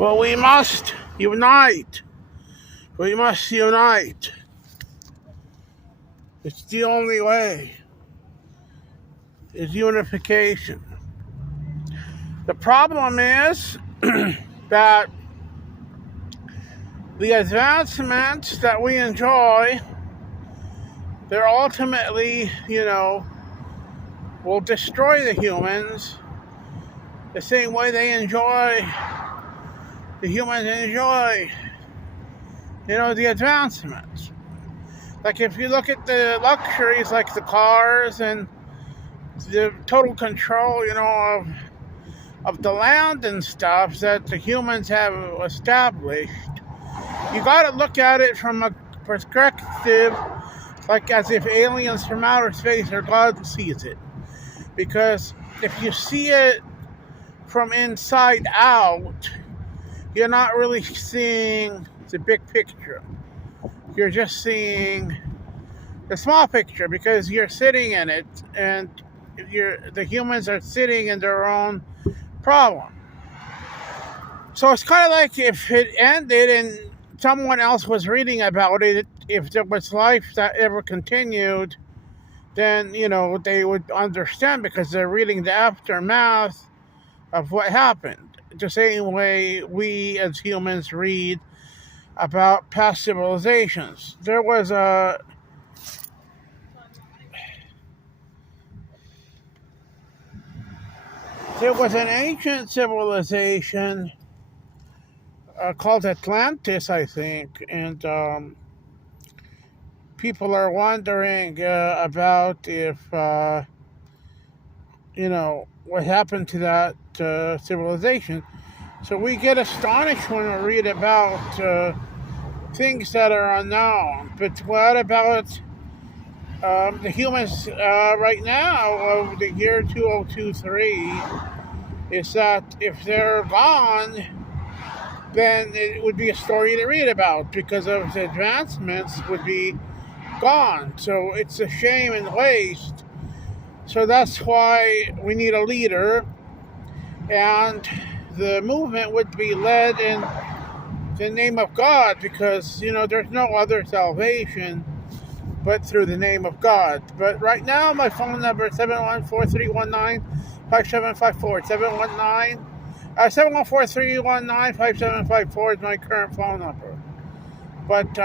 Well, we must unite. We must unite. It's the only way. Is unification. The problem is that the advancements that we enjoy, they're ultimately, will destroy the humans the same way the humans enjoy, the advancements. Like if you look at the luxuries like the cars and the total control, of the land and stuff that the humans have established, you got to look at it from a perspective like as if aliens from outer space or God sees it. Because if you see it from inside out, you're not really seeing the big picture. You're just seeing the small picture because you're sitting in it, and the humans are sitting in their own problem. So it's kind of like if it ended and someone else was reading about it, if there was life that ever continued, then, they would understand because they're reading the aftermath of what happened. The same way we as humans read about past civilizations. There was an ancient civilization called Atlantis, I think, and people are wondering about if what happened to that civilization. So we get astonished when we read about things that are unknown. But what about the humans right now of the year 2023 is that if they're gone, then it would be a story to read about because of the advancements would be gone. So it's a shame and waste. So that's why we need a leader, and the movement would be led in the name of God because, there's no other salvation but through the name of God. But right now, my phone number is 714-319-5754. 714-319-5754 is my current phone number. But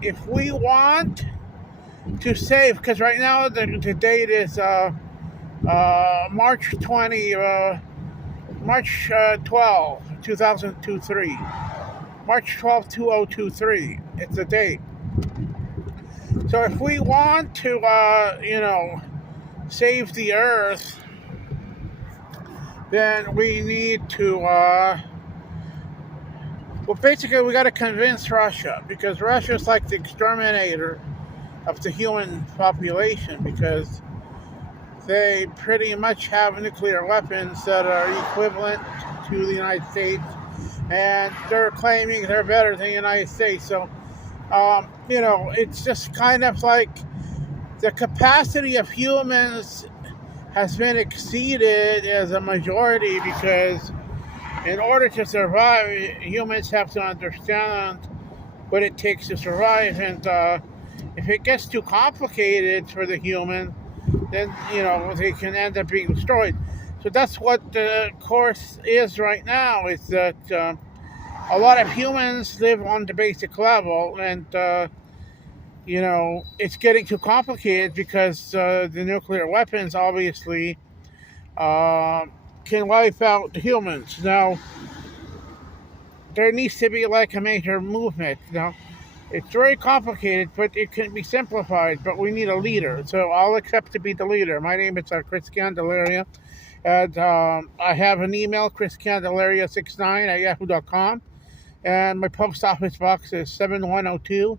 if we want to save, because right now the date is March 12, 2023. March 12, 2023. It's the date. So if we want to, save the earth, then we need to, basically we got to convince Russia, because Russia is like the exterminator of the human population, because they pretty much have nuclear weapons that are equivalent to the United States, and they're claiming they're better than the United States. So, it's just kind of like the capacity of humans has been exceeded as a majority, because in order to survive, humans have to understand what it takes to survive, and if it gets too complicated for the human, then, they can end up being destroyed. So that's what the course is right now, is that a lot of humans live on the basic level, and, it's getting too complicated because the nuclear weapons obviously can wipe out the humans. Now, there needs to be like a major movement. Now, it's very complicated, but it can be simplified, but we need a leader. So I'll accept to be the leader. My name is Chris Candelaria, and I have an email, chriscandelaria69@yahoo.com, and my post office box is 7102,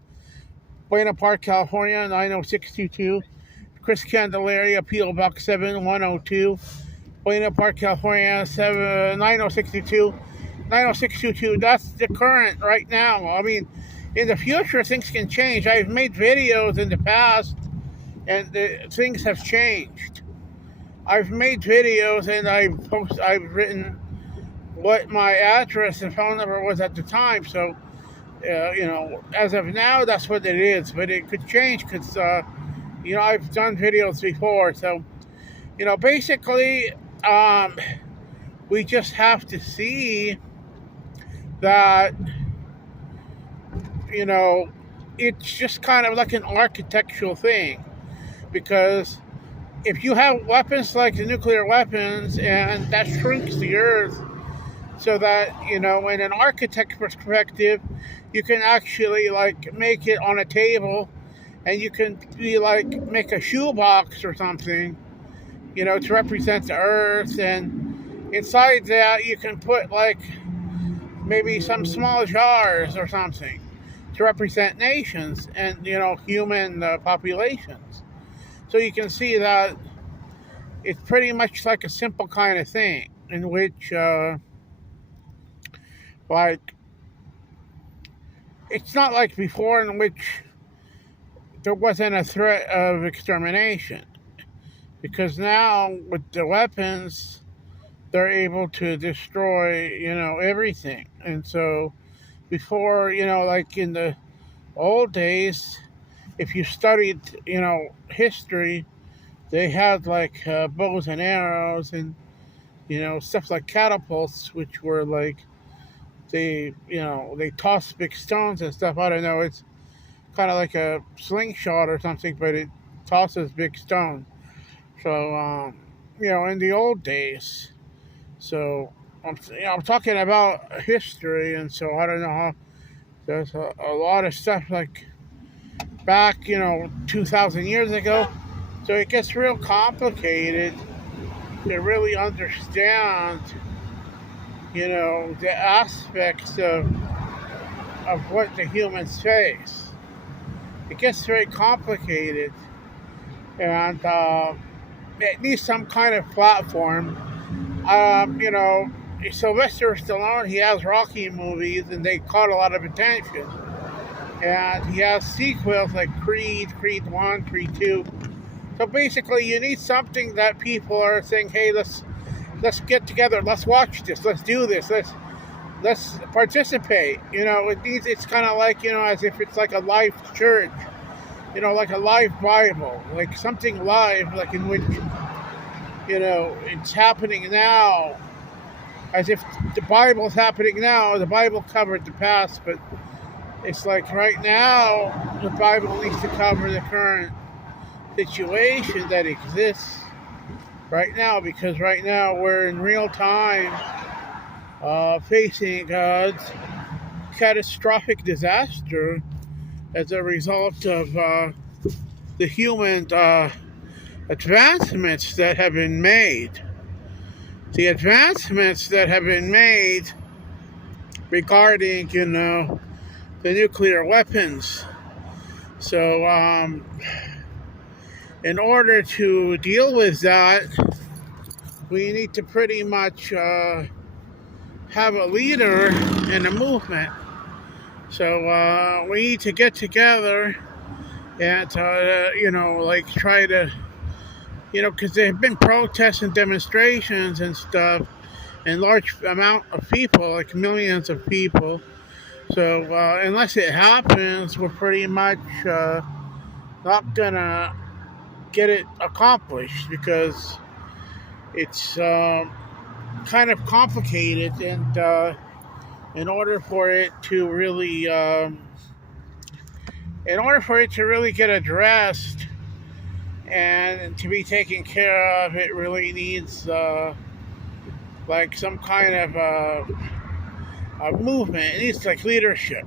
Buena Park, California, 90622. Chris Candelaria, P.O. Box 7102, Buena Park, California, 90622. 90622, that's the current right now. I mean, in the future, things can change. I've made videos in the past, and things have changed. I've made videos, and I've written what my address and phone number was at the time. So, as of now, that's what it is. But it could change because, I've done videos before. So, basically, we just have to see that, you know, it's just kind of like an architectural thing. Because if you have weapons like the nuclear weapons, and that shrinks the earth so that, in an architect perspective, you can actually like make it on a table, and you can be like make a shoebox or something, to represent the earth. And inside that, you can put like maybe some small jars or something to represent nations and, human populations. So you can see that it's pretty much like a simple kind of thing in which, like, it's not like before in which there wasn't a threat of extermination. Because now, with the weapons, they're able to destroy, everything. And so, before, like in the old days, if you studied, history, they had like bows and arrows and, stuff like catapults, which were like, they toss big stones and stuff. I don't know. It's kind of like a slingshot or something, but it tosses big stones. So, in the old days. So, I'm talking about history, and so I don't know how there's a lot of stuff like back, 2,000 years ago. So it gets real complicated to really understand, the aspects of what the humans face. It gets very complicated, and it needs some kind of platform. Sylvester Stallone, he has Rocky movies, and they caught a lot of attention. And he has sequels like Creed, Creed 1, Creed 2. So basically, you need something that people are saying, hey, let's get together, let's watch this, let's do this, let's participate. It's kind of like, as if it's like a live church, like a live Bible, like something live, like in which, it's happening now, as if the Bible's happening now. The Bible covered the past, but it's like right now, the Bible needs to cover the current situation that exists right now, because right now we're in real time facing God's catastrophic disaster as a result of the human advancements that have been made. The advancements that have been made regarding, the nuclear weapons. So, in order to deal with that, we need to pretty much have a leader in a movement. So we need to get together and, try to, because there have been protests and demonstrations and stuff, and large amount of people, like millions of people. So unless it happens, we're pretty much not gonna get it accomplished, because it's kind of complicated, and in order for it to really get addressed and to be taken care of, it really needs like some kind of a movement. It needs like leadership.